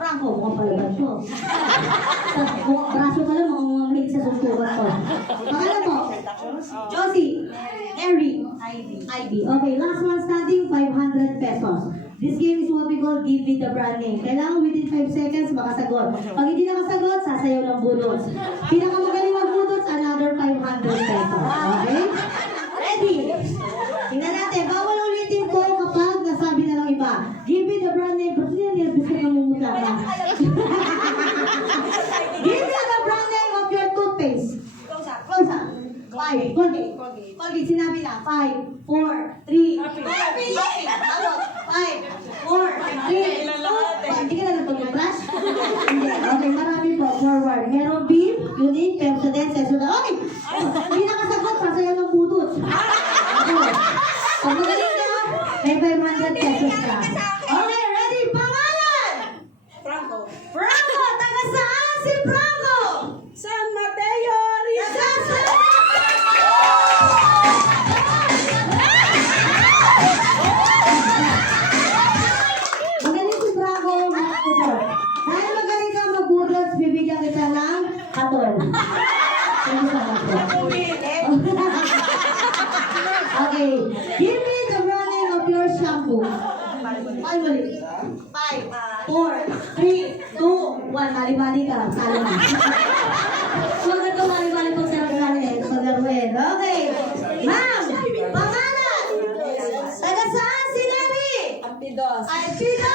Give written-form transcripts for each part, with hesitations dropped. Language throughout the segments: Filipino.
Franco, mukhang palaban ko. Sa braso pa lang, mukhang mamahig sa suntukan ko. Pangalan mo? Josie. Mary. Ivy. Okay, last one standing, 500 pesos. This game is what we call give me the brand name. Kailangan within 5 seconds makasagot. Pag hindi nakasagot, sasayaw ng budots. Pinakamagaling mag-budots, another 500 pesos. Okay? Ready? Tingnan natin, bawal ulitin ko kapag nasabi na lang iba. Give me the brand name. Ba't niya nervous ka namumutla ka? Give me the brand name of your toothpaste. Close up. 5. Colgate. Colgate, sinabi na. 5, 4, 3, 2, 5, 4, 3, 2, 1. Hindi ka na nagpag-brush? Okay, marami po. Forward. Meron beef, unique, Pepsodent, Sesodent. Okay! Hindi nakasagot, sasayaw ng budot. Okay. Pag magaling ka, may 500 pesos ka. Okay, ready? Pangalan! Franco. Franco! Taga saan si Franco? San Mateo, Rizal. Magaling si Franco, mga kuto. Dahil magaling ka mag-budots, bibigyan kita ng katol. Sige sa katol. Okay. Give me the running of your shampoo. 5, 4, 3, 2, 1. Mali-mali ka. Salo na. Huwag na ito mali-mali pag sarap-sarap eh. Pag-laruin. Okay. Ma'am, pangalan. Taga saan si Neri? Ampidos. Ay, Pino!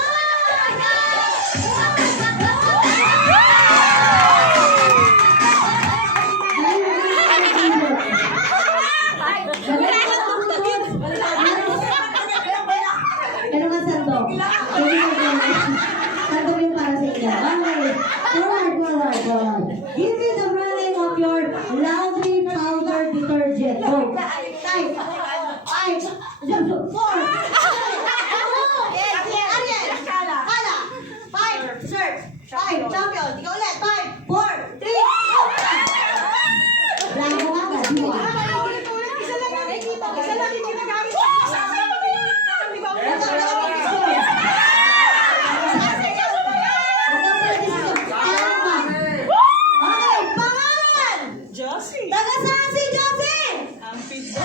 Pero nga sandok. Sandok yung para sa inyo. Okay. Forward. Give me the running of your laundry powder detergent. Go. 5, 4. Kala. 5, search. 5, champion. Ikaw ulit. 5, 4, 3, Blanco ka ba? Diwa. Isa lang yung ginagamit. Okay, pangalan! Josie. Taga saan si Josie? Ampidos.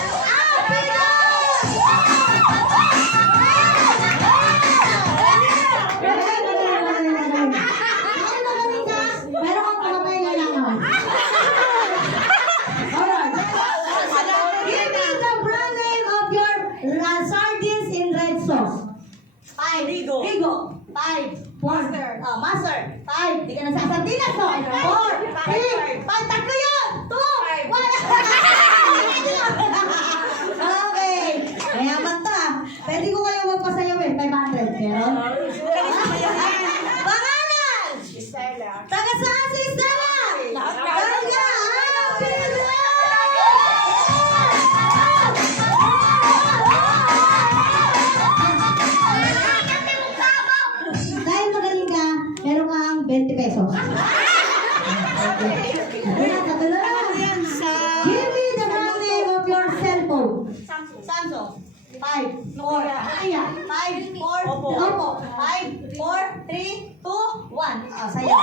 Meron kang pangapay na lang. Alright. Give me the brand name of your sardines in red sauce. 5. Rigo. 5. Master. 5. Di ka nagsasardinas, no? 4, 3, 5. Tatlo yun! 2, 1. Okay. Mayaman to ah. Pwede ko kayo magpasayaw eh. 500. Pero? Pangalan! Stella. Taga saan si Stella? Taga dahil magaling ka, meron kang 20 pesos. Give me the brand name of your cellphone. Samsung. 5, 4, 5, 4, Oppo. 5, 4, 3, 2, 1. Saya.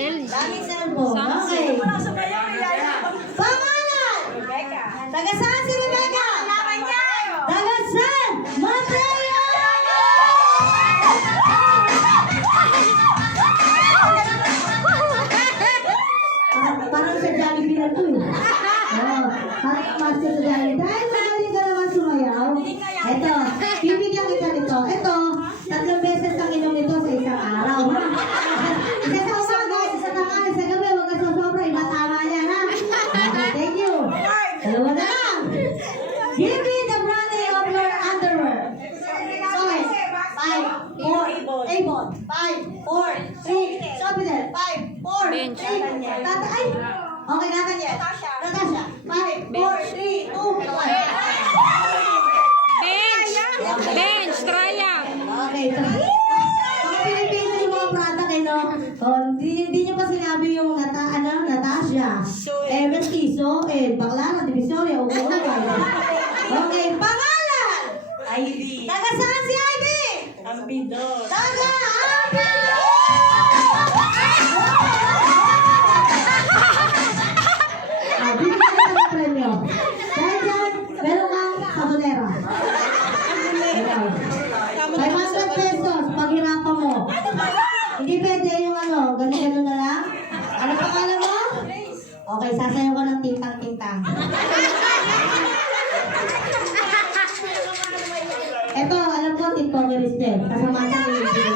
Daming cellphone. Okay. Pangalan! Rebecca. Taga saan si Rebecca? Taga saan? Mateo! Parang sa Jollibee na to eh. Parang master sa Jollibee. Dahil magaling ka naman sumayaw. Eto, bibigyan kita nito. Eto, 3 beses kang inom nito sa isang araw. Isa sa umaga, isa sa tanghali, sa gabi, huwag ka sosobra, iba tama yan ha. Okay, thank you. Dalawa na lang. Give me the brand name of your underwear. Sorry. 5, 4, Avon. 5, 4, 3, Sofitel. 5, 4, 3, Tata, ay! Okay, Nathaniel. Natasha. 5, 4, 3, 2, 1. Bench, triumph. Okay, mga Pilipino yung mga product eh, no? Hindi nyo pa sinabi yung Natasha. Evans Tiso, Baclaran, Divisoria, Okay, pangalan! Ivy. Taga saan si Ivy? Ampidos. Taga Ivy! mo. Hindi pwede yung ano, ganun na lang. Ano pangalan mo? Okay, sasayaw ka ng tintang-tintang. Eto, alam ko, Tito Meris din. Kasama sa Meris din.